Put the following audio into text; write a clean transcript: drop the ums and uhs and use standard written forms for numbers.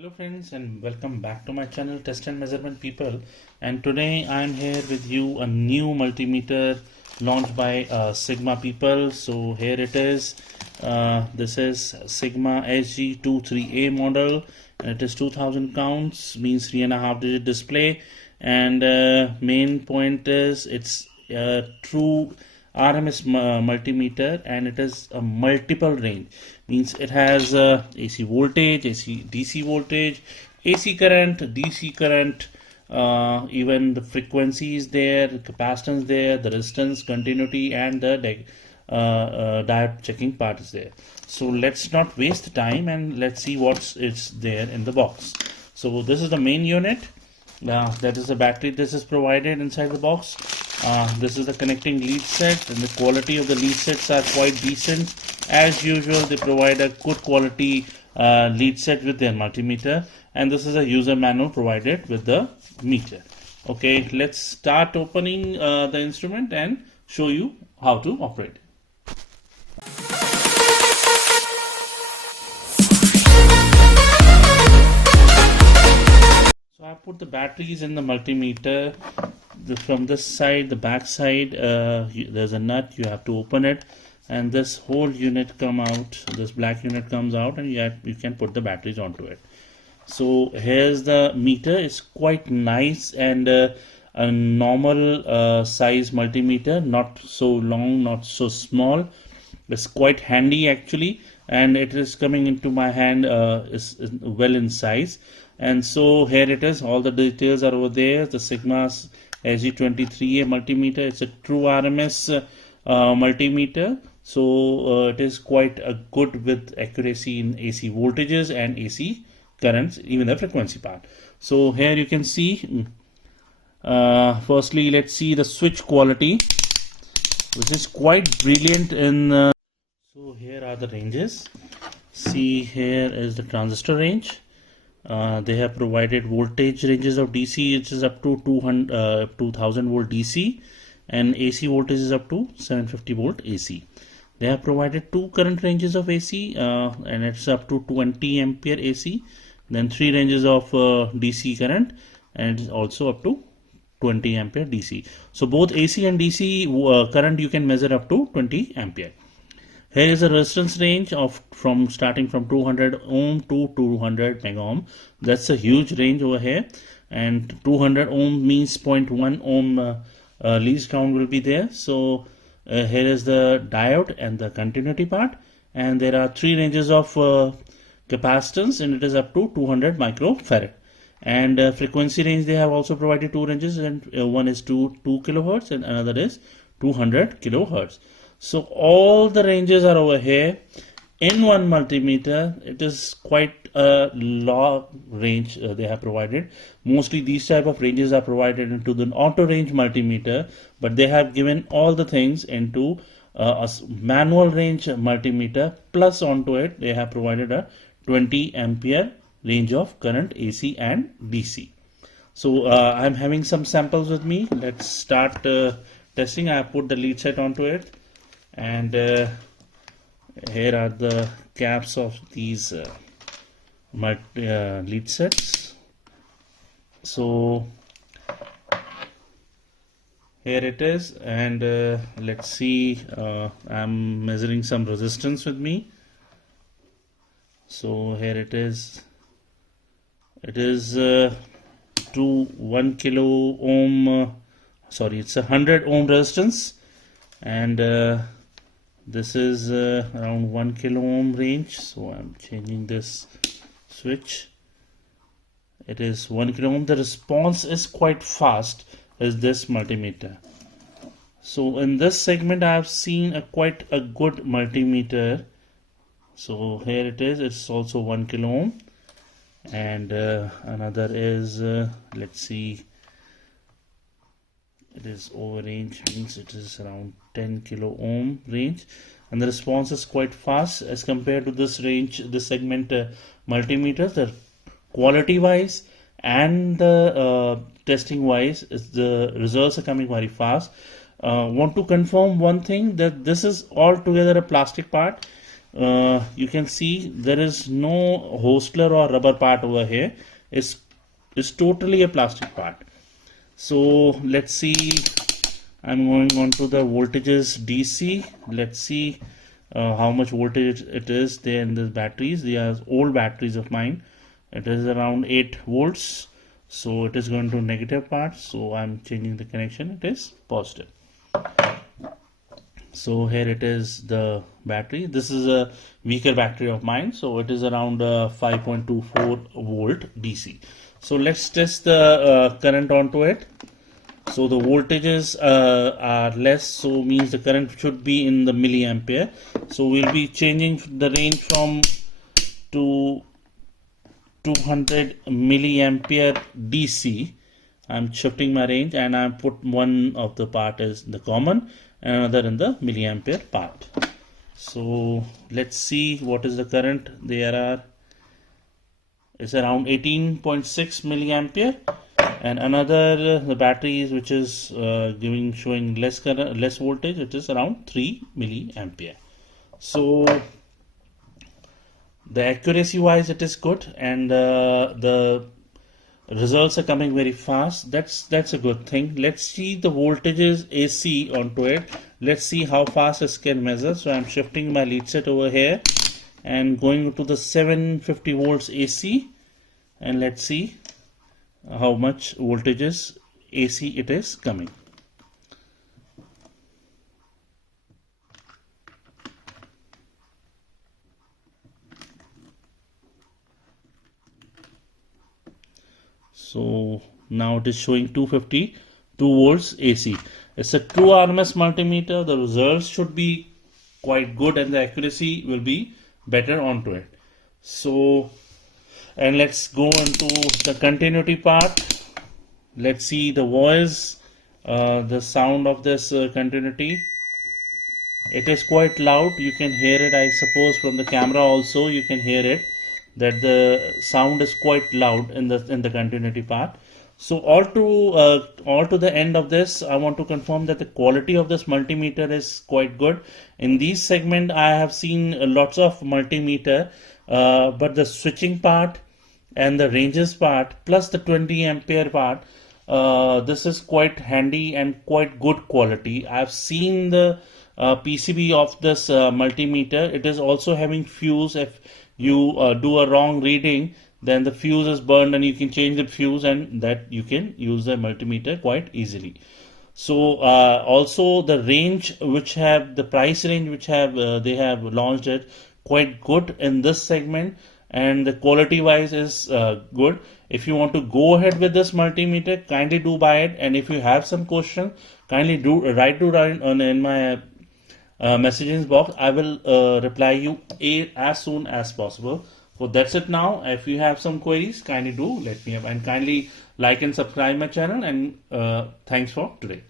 Hello friends, and welcome back to my channel Test and Measurement People. And today I am here with you a new multimeter launched by Sigma people. So here it is. This is Sigma SG23A model, and it is 2000 counts, means 3.5 digit display. And main point is it's a true RMS multimeter, and it is a multiple range, means it has AC voltage, AC DC voltage, AC current, DC current, even the frequency is there, the capacitance there, the resistance, continuity, and the diode checking part is there. So let's not waste the time and let's see what's there in the box. So this is the main unit. That is the battery. This is provided inside the box. This is the connecting lead set, and the quality of the lead sets are quite decent. As usual, they provide a good quality lead set with their multimeter, and this is a user manual provided with the meter. Okay, let's start opening the instrument and show you how to operate it. So I put the batteries in the multimeter. From this side, the back side, there's a nut. You have to open it, and this whole unit come out. This black unit comes out, and you can put the batteries onto it. So here's the meter. It's quite nice and a normal size multimeter, not so long, not so small. It's quite handy actually, and it is coming into my hand is well in size. And so here it is. All the details are over there. The Sigma's SG23A multimeter. It's a true RMS multimeter. So it is quite good with accuracy in AC voltages and AC currents, even the frequency part. So here you can see. Firstly, let's see the switch quality, which is quite brilliant. So here are the ranges. See, here is the transistor range. They have provided voltage ranges of DC, which is up to 2000 volt DC, and AC voltage is up to 750 volt AC. They have provided two current ranges of AC, and it's up to 20 ampere AC, then three ranges of DC current, and it's also up to 20 ampere DC. So both AC and DC current you can measure up to 20 ampere. Here is a resistance range of starting from 200 ohm to 200 mega ohm. That's a huge range over here, and 200 ohm means 0.1 ohm least count will be there. So here is the diode and the continuity part, and there are three ranges of capacitance, and it is up to 200 microfarad. And frequency range, they have also provided two ranges, and one is 2 kilohertz and another is 200 kilohertz. So all the ranges are over here in one multimeter. It is quite a long range they have provided. Mostly these type of ranges are provided into the auto range multimeter, but they have given all the things into a manual range multimeter, plus onto it they have provided a 20 ampere range of current AC and DC. So I'm having some samples with me. Let's start testing. I have put the lead set onto it, and here are the caps of these lead sets. So here it is, and let's see. I'm measuring some resistance with me. So here it is. It is to 1 kilo ohm. Sorry, it's a 100 ohm resistance, and this is around 1 kilo ohm range. So I'm changing this switch. It is 1 kilo ohm. The response is quite fast as this multimeter. So in this segment I have seen quite a good multimeter. So here it is. It's also 1 kilo ohm, and another is let's see. It is over range, means it is around 10 kilo ohm range, and the response is quite fast as compared to this range, this segment multimeters. The quality wise and the testing wise, the results are coming very fast. Want to confirm one thing, that this is altogether a plastic part, you can see there is no hostler or rubber part over here. It's totally a plastic part. So let's see, I'm going on to the voltages DC. Let's see how much voltage it is there in the batteries. They are old batteries of mine. It is around 8 volts. So it is going to negative part. So I'm changing the connection. It is positive. So here it is the battery. This is a weaker battery of mine. So it is around 5.24 volt DC. So let's test the current onto it. So the voltages are less, so means the current should be in the milliampere. So we'll be changing the range from to 200 milliampere DC. I'm shifting my range, and I put one of the part as the common and another in the milliampere part. So let's see what is the current. There are, it's around 18.6 milliampere. And another the batteries which is showing less current, less voltage, it is around 3 milliampere. So the accuracy wise it is good, and the results are coming very fast. That's a good thing. Let's see the voltages AC onto it. Let's see how fast it can measure. So I'm shifting my lead set over here and going to the 750 volts AC, and let's see how much voltages AC it is coming. So now it is showing 252 volts AC. It's a true RMS multimeter. The results should be quite good and the accuracy will be better onto it. So, and let's go into the continuity part. Let's see the voice, the sound of this continuity. It is quite loud. You can hear it, I suppose, from the camera also. You can hear it, that the sound is quite loud in the continuity part. So all to the end of this, I want to confirm that the quality of this multimeter is quite good. In these segment, I have seen lots of multimeter, but the switching part and the ranges part plus the 20 ampere part, this is quite handy and quite good quality. I've seen the PCB of this multimeter. It is also having fuse. If you do a wrong reading, then the fuse is burned and you can change the fuse, and that you can use the multimeter quite easily. So also the range which have the price range which have they have launched it quite good in this segment, and the quality wise is good. If you want to go ahead with this multimeter, kindly do buy it, and if you have some question, kindly do write in my messages box. I will reply you as soon as possible. So that's it now. If you have some queries, kindly do let me know, and kindly like and subscribe my channel, and thanks for today.